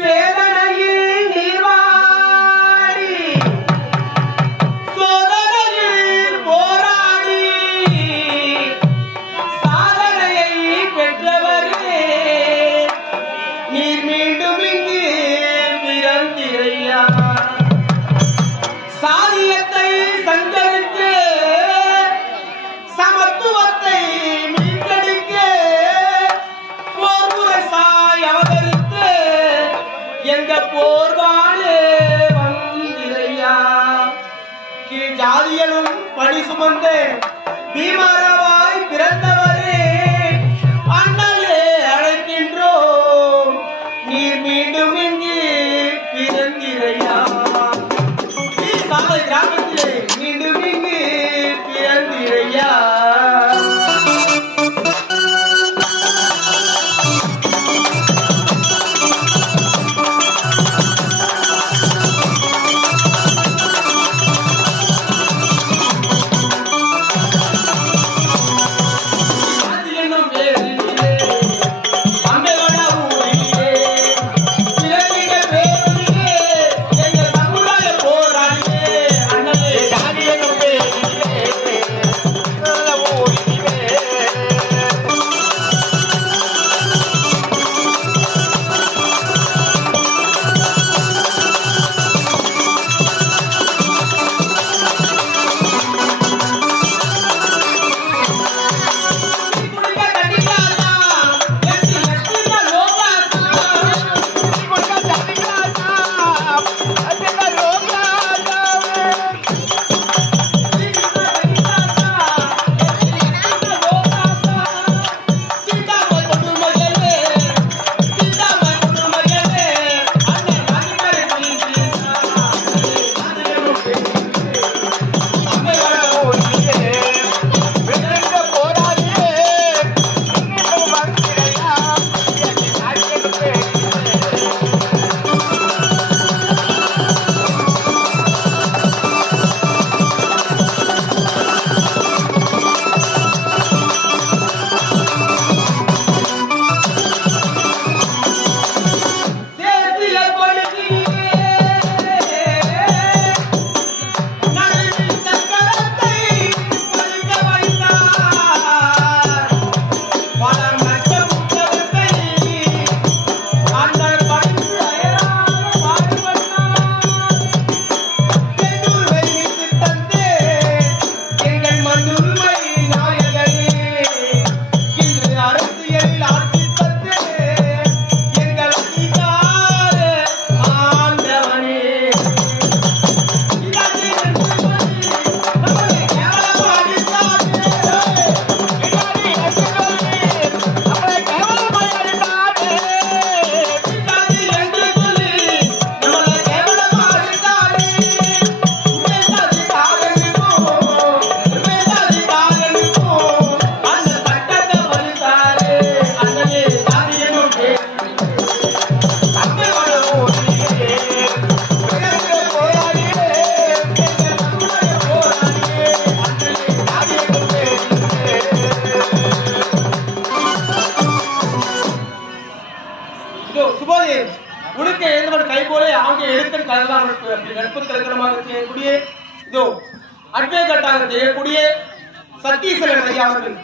வேதனையில் நீர்வாடி சோதனையில் போராடி சாதனையை பெற்றவரே நீர் மீண்டும் இங்கு பிறந்திரையா சாதியத்தை சஞ்சரித்து சமத்துவத்தை மீட்டெடுக்க போர்முறை சாய் அவதரித்து எங்க போர்வாளே வந்திரையா கீழ் ஜாதியனும் பணி சுமந்து பீமாராவாய் பிறந்தவரே அண்ணலே அழைக்கின்றோம் நீர் மீண்டும் இங்கு பிறந்திரையா கிராமத்திலே மீண்டும் இங்கு பிறந்திரையா உடுக்க எழுந்தவன் கை போல அவங்க எழுத்தன் கலந்தான் நட்பு கலக்கணமாக செய்யக்கூடிய இதோ அட்வொகேட்டாக செய்யக்கூடிய சத்தீஸ்வரன் ஐயா அவர்கள்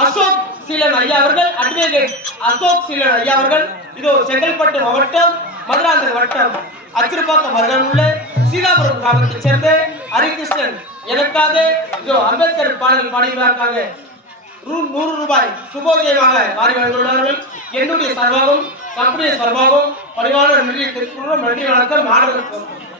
அசோக் சீலன் ஐயா அவர்கள் அட்வொகேட் அசோக் சீலன் ஐயா அவர்கள் இதோ செங்கல்பட்டு மாவட்டம் மதுராந்தகம் வட்டம் அச்சிறுபாக்கம் அருகில் உள்ள சீதாபுரம் கிராமத்தைச் சேர்ந்த ஹரிகிருஷ்ணன் எனக்காக இதோ அம்பேத்கர் பாடல் பாடியதற்காக 100 ரூபாய் சுபோஜயமாக மாறி வழங்கியுள்ளார்கள். என்னுடைய சார்பாகவும் கம்பெனி சார்பாகவும் பணிவாளர் நன்றி வணக்கம் மாணவர்கள்